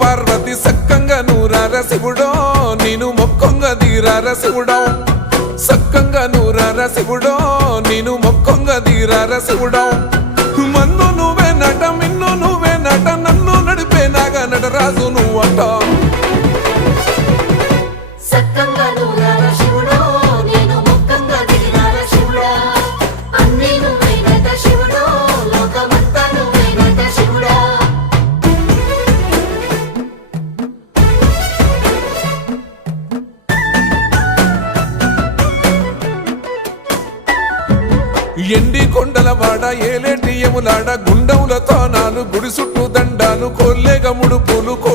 పార్వతి సక్కంగా నూరార శివుడో నేను మొక్కంగా తీరార శివుడో సక్కంగా నూరార శివుడో నేను మొక్కంగా తీరార శివుడో మన్ను నువ్వే నట మిన్ను నువ్వే నట నన్ను నడిపే నాగా నటరాజు నువ్వట ఎండి కొండల వాడ ఏలేటి యములాడ గుండములతో నాలు గుడి చుట్టూ దండాలు కొల్లేగ ముడుపులు